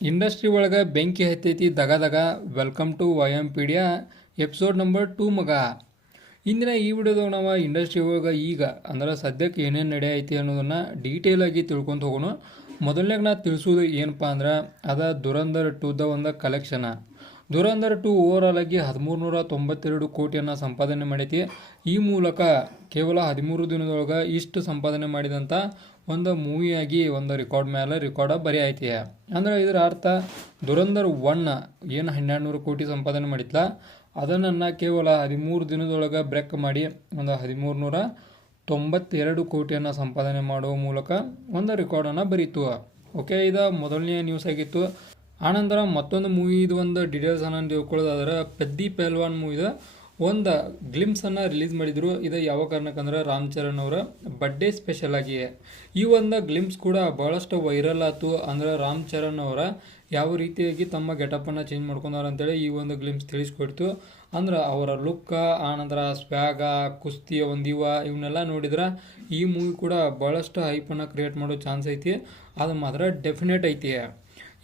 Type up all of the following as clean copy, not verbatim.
Industry ಒಳಗೆ ಬೆಂಕಿ ಹತ್ತೈತಿ ದಗ welcome to ವೈಎಂಪೀಡಿಯಾ episode number 2 ಮಗ. ಇಂದಿನ ಈ ವಿಡಿಯೋದಾಗ ನಾವು ಇಂಡಸ್ಟ್ರಿ ಒಳಗೆ ಈಗ ಅಂದ್ರೆ ಸದ್ಯಕ್ಕೆ ಏನೇನು ನಡೆಯೈತಿ ಅನ್ನೋದನ್ನು ಡೀಟೇಲಾಗಿ ತಿಳ್ಕೊಂತ ಹೋಗೋಣ. ಮೊದಲನೇಗೆ ನಾ ತಿಳಿಸೋದು ಏನಪ್ಪ ಅಂದ್ರೆ ದುರಂಧರ್ 2ದ ಒಂದು ಕಲೆಕ್ಷನ. ದುರಂಧರ್ 2 ಓವರಾಲ್ ಆಗಿ 1392 ಕೋಟಿಯನ್ನು ಸಂಪಾದನೆ ಮಾಡೈತಿ. ಈ ಮೂಲಕ ಕೇವಲ 13 ದಿನದೊಳಗೆ ಇಷ್ಟು ಸಂಪಾದನೆ ಮಾಡಿದಂಥ ಒಂದು ಮೂವಿಯಾಗಿ ಒಂದು ರೆಕಾರ್ಡ್ ಮೇಲೆ ರೆಕಾರ್ಡ ಬರೀ ಐತಿ. ಅಂದ್ರೆ ಇದರ ಅರ್ಥ ದುರಂಧರ್ 1 ಏನು 1200 ಕೋಟಿ ಸಂಪಾದನೆ ಮಾಡಿತ್ಲ ಅದನ್ನು ಕೇವಲ 13 ದಿನದೊಳಗೆ ಬ್ರೇಕ್ ಮಾಡಿ ಒಂದು 1392 ಕೋಟಿಯನ್ನು ಸಂಪಾದನೆ ಮಾಡುವ ಮೂಲಕ ಒಂದು ರೆಕಾರ್ಡನ್ನು ಬರೀತು. ಓಕೆ, ಇದು ಮೊದಲನೆಯ ನ್ಯೂಸ್ ಆಗಿತ್ತು. ಆನಂತರ ಮತ್ತೊಂದು ಮೂವಿದು ಒಂದು ಡೀಟೇಲ್ಸನ್ನು ತಿಳ್ಕೊಳ್ಳೋದಾದ್ರೆ ಪೆದ್ದಿ ಪೆಹಲ್ವಾನ್ ಮೂವಿದ ಒಂದು ಗ್ಲಿಮ್ಸನ್ನು ರಿಲೀಸ್ ಮಾಡಿದರು. ಇದು ಯಾವ ಕಾರಣಕ್ಕಂದ್ರೆ ರಾಮ್ ಚರಣ್ ಅವರ ಬರ್ಡೇ ಸ್ಪೆಷಲ್ ಆಗಿ ಈ ಒಂದು ಗ್ಲಿಮ್ಸ್ ಕೂಡ ಭಾಳಷ್ಟು ವೈರಲ್ ಆಯ್ತು. ಅಂದ್ರೆ ರಾಮ್ ಚರಣ್ ಅವರ ಯಾವ ರೀತಿಯಾಗಿ ತಮ್ಮ ಗೆಟಪ್ಪನ್ನು ಚೇಂಜ್ ಮಾಡ್ಕೊಂಡಾರ ಅಂತೇಳಿ ಈ ಒಂದು ಗ್ಲಿಮ್ಸ್ ತಿಳಿಸ್ಕೊಡ್ತು. ಅಂದ್ರೆ ಅವರ ಲುಕ್ಕ, ಆನಂತರ ಸ್ವ್ಯಾಗ, ಕುಸ್ತಿಯ ಒಂದು ಇವನ್ನೆಲ್ಲ ನೋಡಿದ್ರೆ ಈ ಮೂವಿ ಕೂಡ ಭಾಳಷ್ಟು ಹೈಪನ್ನು ಕ್ರಿಯೇಟ್ ಮಾಡೋ ಚಾನ್ಸ್ ಐತಿ. ಅದು ಮಾತ್ರ ಡೆಫಿನೆಟ್ ಐತಿ.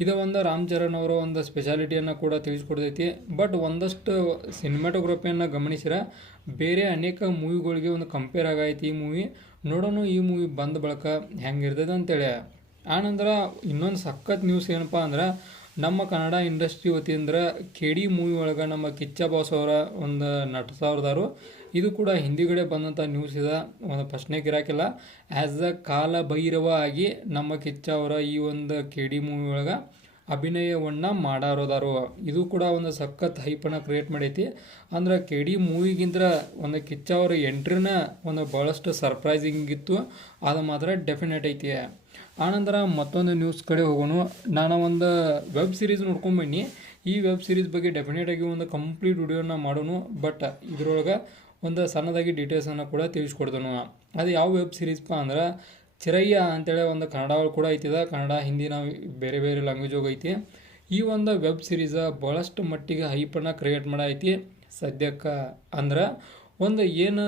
ಇದು ಒಂದು ರಾಮ್ ಚರಣ್ ಅವರ ಒಂದು ಸ್ಪೆಷಾಲಿಟಿಯನ್ನು ಕೂಡ ತಿಳಿಸ್ಕೊಡ್ತೈತಿ. ಬಟ್ ಒಂದಷ್ಟು ಸಿನಿಮಾಟೋಗ್ರಫಿಯನ್ನು ಗಮನಿಸಿರ ಬೇರೆ ಅನೇಕ ಮೂವಿಗಳಿಗೆ ಒಂದು ಕಂಪೇರ್ ಆಗೈತಿ ಈ ಮೂವಿ. ನೋಡೋಣ ಈ ಮೂವಿ ಬಂದ ಬಳಕ ಹೆಂಗಿರ್ತೈತೆ ಅಂತೇಳಿ. ಆನಂತರ ಇನ್ನೊಂದು ಸಖತ್ ನ್ಯೂಸ್ ಏನಪ್ಪ ಅಂದ್ರೆ ನಮ್ಮ ಕನ್ನಡ ಇಂಡಸ್ಟ್ರಿ ವತಿಯಿಂದ KD ಮೂವಿ ಒಳಗೆ ನಮ್ಮ ಕಿಚ್ಚ ಬಾಸ್ ಅವರ ಒಂದು ನಟಿಸೋರ್ದಾರು. ಇದು ಕೂಡ ಹಿಂದಿಗಡೆ ಬಂದಂಥ ನ್ಯೂಸ್ ಇದೆ, ಒಂದು ಪ್ರಶ್ನೆ ಗಿರಾಕಿಲ್ಲ. ಆ್ಯಸ್ ಅ ಕಾಲ ಭೈರವ ಆಗಿ ನಮ್ಮ ಕಿಚ್ಚ ಅವರ ಈ ಒಂದು KD ಮೂವಿ ಒಳಗೆ ಅಭಿನಯವನ್ನು ಮಾಡಾರೋದಾರು. ಇದು ಕೂಡ ಒಂದು ಸಖತ್ ಹೈಪನ್ನು ಕ್ರಿಯೇಟ್ ಮಾಡೈತಿ. ಅಂದ್ರೆ KD ಮೂವಿಗಿಂತ ಒಂದು ಕಿಚ್ಚ ಅವರ ಎಂಟ್ರಿನ ಒಂದು ಭಾಳಷ್ಟು ಸರ್ಪ್ರೈಸಿಂಗ್ ಇತ್ತು. ಅದು ಮಾತ್ರ ಡೆಫಿನೆಟ್ ಐತಿ. ಆನಂತರ ಮತ್ತೊಂದು ನ್ಯೂಸ್ ಕಡೆ ಹೋಗೋಣ. ನಾನು ಒಂದು ವೆಬ್ ಸೀರೀಸ್ ನೋಡ್ಕೊಂಬನ್ನಿ. ಈ ವೆಬ್ ಸೀರೀಸ್ ಬಗ್ಗೆ ಡೆಫಿನೆಟಾಗಿ ಒಂದು ಕಂಪ್ಲೀಟ್ ವಿಡಿಯೋನ ಮಾಡೋಣ. ಬಟ್ ಇದ್ರೊಳಗೆ ಒಂದು ಸಣ್ಣದಾಗಿ ಡೀಟೇಲ್ಸನ್ನು ಕೂಡ ತಿಳಿಸ್ಕೊಡ್ತಾನು. ಅದು ಯಾವ ವೆಬ್ ಸೀರೀಸ್ಪ ಅಂದ್ರೆ ಚಿರಯ್ಯ ಅಂತೇಳಿ ಒಂದು ಕನ್ನಡ ಕೂಡ ಐತಿದ. ಕನ್ನಡ, ಹಿಂದಿ, ನಾವು ಬೇರೆ ಬೇರೆ ಲ್ಯಾಂಗ್ವೇಜ್ ಐತಿ. ಈ ಒಂದು ವೆಬ್ ಸೀರೀಸ ಭಾಳಷ್ಟು ಮಟ್ಟಿಗೆ ಹೈಪನ್ನು ಕ್ರಿಯೇಟ್ ಮಾಡೈತಿ ಸದ್ಯಕ್ಕೆ. ಅಂದ್ರೆ ಒಂದು ಏನು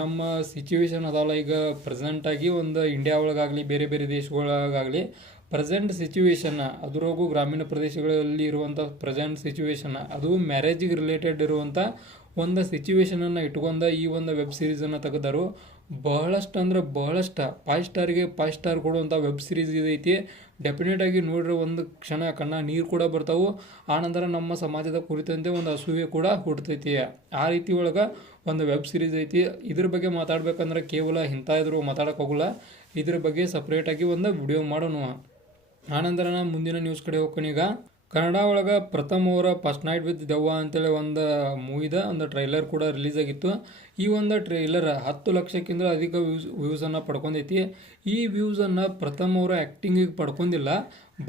ನಮ್ಮ ಸಿಚುವೇಶನ್ ಅದಲ್ಲ ಈಗ ಪ್ರೆಸೆಂಟಾಗಿ ಒಂದು ಇಂಡಿಯಾ ಒಳಗಾಗಲಿ ಬೇರೆ ಬೇರೆ ದೇಶಗಳಾಗಲಿ ಪ್ರೆಸೆಂಟ್ ಸಿಚುವೇಶನ್ನ, ಅದರೊಳಗೂ ಗ್ರಾಮೀಣ ಪ್ರದೇಶಗಳಲ್ಲಿ ಇರುವಂಥ ಪ್ರೆಸೆಂಟ್ ಸಿಚುವೇಶನ್ನ, ಅದು ಮ್ಯಾರೇಜಿಗೆ ರಿಲೇಟೆಡ್ ಇರುವಂಥ ಒಂದು ಸಿಚುವೇಶನನ್ನು ಇಟ್ಕೊಂಡು ಈ ಒಂದು ವೆಬ್ ಸೀರೀಸನ್ನು ತೆಗೆದರು. ಬಹಳಷ್ಟು ಅಂದ್ರೆ ಬಹಳಷ್ಟು 5 ಸ್ಟಾರ್ಗೆ 5 ಸ್ಟಾರ್ ಕೊಡುವಂಥ ವೆಬ್ ಸೀರೀಸ್ ಇದೈತಿ. ಡೆಫಿನೆಟಾಗಿ ನೋಡ್ರೆ ಒಂದು ಕ್ಷಣ ಕಣ್ಣ ನೀರು ಕೂಡ ಬರ್ತಾವೆ. ಆನಂತರ ನಮ್ಮ ಸಮಾಜದ ಕುರಿತಂತೆ ಒಂದು ಅಸೂಯೆ ಕೂಡ ಹುಡ್ತೈತಿ. ಆ ರೀತಿ ಒಳಗೆ ಒಂದು ವೆಬ್ ಸೀರೀಸ್ ಐತಿ. ಇದ್ರ ಬಗ್ಗೆ ಮಾತಾಡ್ಬೇಕಂದ್ರೆ ಕೇವಲ ಇಂಥ ಇದ್ರು ಮಾತಾಡೋಕೆ ಹೋಗಲ್ಲ. ಇದ್ರ ಬಗ್ಗೆ ಸಪ್ರೇಟಾಗಿ ಒಂದು ವಿಡಿಯೋ ಮಾಡೋಣ. ಆನಂತರ ನಾನು ಮುಂದಿನ ನ್ಯೂಸ್ ಕಡೆ ಹೋಗ್ತೀನಿ. ಈಗ ಕನ್ನಡ ಒಳಗೆ ಪ್ರಥಮ್ ಅವರ ಫಸ್ಟ್ ನೈಟ್ ವಿತ್ ದೆವ್ವ ಅಂತೇಳಿ ಒಂದು ಮೂವಿದ ಒಂದು ಟ್ರೈಲರ್ ಕೂಡ ರಿಲೀಸ್ ಆಗಿತ್ತು. ಈ ಒಂದು ಟ್ರೈಲರ್ 10 ಲಕ್ಷಕ್ಕಿಂತ ಅಧಿಕ ವ್ಯೂಸನ್ನು ಪಡ್ಕೊಂಡೈತಿ. ಈ ವ್ಯೂಸನ್ನು ಪ್ರಥಮ್ ಅವರ ಆ್ಯಕ್ಟಿಂಗಿಗೆ ಪಡ್ಕೊಂಡಿಲ್ಲ,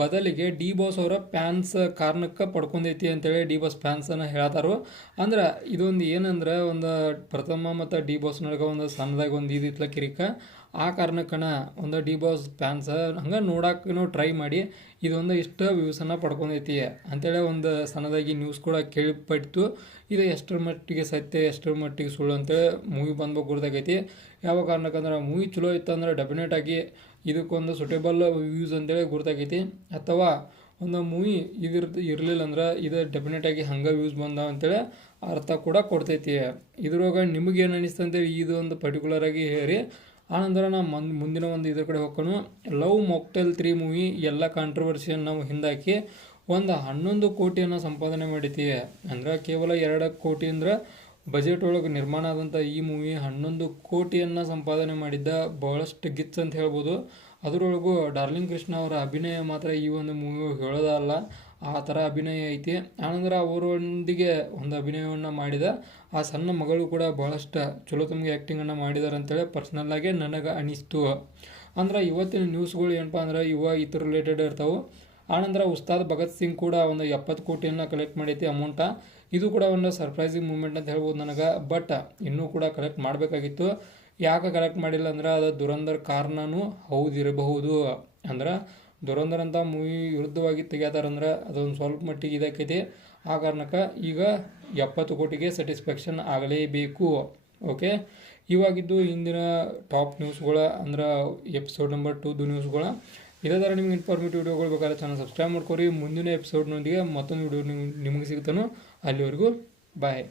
ಬದಲಿಗೆ ಡಿ ಬಾಸ್ ಅವರ ಫ್ಯಾನ್ಸ್ ಕಾರಣಕ್ಕೆ ಪಡ್ಕೊಂಡೈತಿ ಅಂತೇಳಿ ಡಿ ಬಾಸ್ ಫ್ಯಾನ್ಸನ್ನು ಹೇಳ್ತಾರೋ. ಅಂದ್ರೆ ಇದೊಂದು ಏನಂದ್ರೆ ಒಂದು ಪ್ರಥಮ ಮತ್ತು ಡಿ ಬಾಸ್ ನೊಳಗೆ ಒಂದು ಸಣ್ಣದಾಗಿ ಒಂದು ಇದಿತ್ಲ ಕಿರಿಕ. ಆ ಕಾರಣಕ್ಕನ ಒಂದು ಡಿ ಬಾಸ್ ಫ್ಯಾನ್ಸ್ ಹಂಗೆ ನೋಡೋಕೆ ಟ್ರೈ ಮಾಡಿ ಇದೊಂದು ಇಷ್ಟ ವ್ಯೂಸನ್ನು ಪಡ್ಕೊಂಡೈತಿ ಅಂತೇಳಿ ಒಂದು ಸಣ್ಣದಾಗಿ ನ್ಯೂಸ್ ಕೂಡ ಕೇಳಿಪಟ್ಟಿತ್ತು. ಇದು ಎಷ್ಟರ ಮಟ್ಟಿಗೆ ಸತ್ಯ ಎಷ್ಟರ ಮಟ್ಟಿಗೆ ಸುಳ್ಳು ಅಂತೇಳಿ ಮೂವಿ ಬಂದ್ಬೇಕು ಗುರ್ತಾಗೈತಿ. ಯಾವ ಕಾರಣಕ್ಕಂದ್ರೆ ಮೂವಿ ಚಲೋ ಇತ್ತು ಅಂದ್ರೆ ಡೆಫಿನೆಟಾಗಿ ಇದಕ್ಕೊಂದು ಸೂಟೇಬಲ್ ವ್ಯೂಸ್ ಅಂತೇಳಿ ಗುರ್ತಾಗೈತಿ. ಅಥವಾ ಒಂದು ಮೂವಿ ಇರಲಿಲ್ಲ ಅಂದ್ರೆ ಇದು ಡೆಫಿನೆಟಾಗಿ ಹಂಗೆ ವ್ಯೂಸ್ ಬಂದಾವ ಅಂತೇಳಿ ಅರ್ಥ ಕೂಡ ಕೊಡ್ತೈತಿ. ಇದ್ರೊಳಗೆ ನಿಮಗೇನು ಅನಿಸ್ತು ಅಂತೇಳಿ ಇದೊಂದು ಪರ್ಟಿಕ್ಯುಲರಾಗಿ ಹೇಳಿ. ಆನಂತರ ನಾವು ಮುಂದಿನ ಒಂದು ಇದ್ರ ಕಡೆ ಹೋಗೋಣ. ಲವ್ ಮಾಕ್ಟೇಲ್ 3 ಮೂವಿ ಎಲ್ಲ ಕಾಂಟ್ರವರ್ಸಿಯನ್ನು ನಾವು ಹಿಂದಾಕಿ ಒಂದು 11 ಕೋಟಿಯನ್ನು ಸಂಪಾದನೆ ಮಾಡೈತಿ. ಅಂದ್ರೆ ಕೇವಲ 2 ಕೋಟಿ ಅಂದ್ರೆ ಬಜೆಟ್ ಒಳಗೆ ನಿರ್ಮಾಣ ಆದಂಥ ಈ ಮೂವಿ 11 ಕೋಟಿಯನ್ನು ಸಂಪಾದನೆ ಮಾಡಿದ್ದ ಭಾಳಷ್ಟು ಗಿಚ್ ಅಂತ ಹೇಳ್ಬೋದು. ಅದರೊಳಗೂ ಡಾರ್ಲಿಂಗ್ ಕೃಷ್ಣ ಅವರ ಅಭಿನಯ ಮಾತ್ರ ಈ ಒಂದು ಮೂವಿ ಹೇಳೋದಲ್ಲ, ಆ ಥರ ಅಭಿನಯ ಐತಿ. ಆನಂತರ ಅವರೊಂದಿಗೆ ಒಂದು ಅಭಿನಯವನ್ನು ಮಾಡಿದ ಆ ಸಣ್ಣ ಮಗಳು ಕೂಡ ಭಾಳಷ್ಟು ಚಲೋ ತಮಗೆ ಆ್ಯಕ್ಟಿಂಗನ್ನು ಮಾಡಿದಾರೆ ಅಂತೇಳಿ ಪರ್ಸ್ನಲ್ಲಾಗಿ ನನಗೆ ಅನಿಸ್ತು. ಅಂದ್ರೆ ಇವತ್ತಿನ ನ್ಯೂಸ್ಗಳು ಏನಪ್ಪ ಅಂದ್ರೆ ಇದ್ರ ರಿಲೇಟೆಡ್ ಇರ್ತಾವೆ. ಆನಂತರ ಉಸ್ತಾದ್ ಭಗತ್ ಸಿಂಗ್ ಕೂಡ ಒಂದು 70 ಕೋಟಿಯನ್ನು ಕಲೆಕ್ಟ್ ಮಾಡೈತಿ ಅಮೌಂಟ. ಇದು ಕೂಡ ಒಂದು ಸರ್ಪ್ರೈಸಿಂಗ್ ಮೂಮೆಂಟ್ ಅಂತ ಹೇಳ್ಬೋದು ನನಗೆ. ಬಟ್ ಇನ್ನೂ ಕೂಡ ಕಲೆಕ್ಟ್ ಮಾಡಬೇಕಾಗಿತ್ತು. ಯಾಕೆ ಕಲೆಕ್ಟ್ ಮಾಡಿಲ್ಲ ಅಂದ್ರೆ ಅದು ದುರಂಧರ್ ಕಾರಣನೂ ಹೌದಿರಬಹುದು. ಅಂದ್ರೆ ದುರಂಧರ್ ಅಂತ ಮೂವಿ ವಿರುದ್ಧವಾಗಿ ತೆಗಿತಾರಂದ್ರೆ ಅದೊಂದು ಸ್ವಲ್ಪ ಮಟ್ಟಿಗೆ ಇದಕ್ಕೈತಿ. ಆ ಕಾರಣಕ್ಕೆ ಈಗ 70 ಕೋಟಿಗೆ ಸ್ಯಾಟಿಸ್ಫ್ಯಾಕ್ಷನ್ ಆಗಲೇಬೇಕು. ಓಕೆ, ಇವಾಗಿದ್ದು ಇಂದಿನ ಟಾಪ್ ನ್ಯೂಸ್ಗಳ ಅಂದ್ರೆ ಎಪಿಸೋಡ್ ನಂಬರ್ 2 ನ್ಯೂಸ್ಗಳ. ಇದೇ ಥರ ನಿಮ್ಗೆ ಇನ್ಫಾರ್ಮೇಟಿವ್ ವಿಡಿಯೋಗಳು ಬೇಕಾದ್ರೆ ಚಾನಲ್ ಸಬ್ಸ್ಕ್ರೈಬ್ ಮಾಡ್ಕೊರಿ. ಮುಂದಿನ ಎಪಿಸೋಡ್ನೊಂದಿಗೆ ಮತ್ತೊಂದು ವಿಡಿಯೋ ನಿಮಗೆ ಸಿಗ್ತಾನೋ. ಅಲ್ಲಿವರೆಗೂ ಬಾಯ್.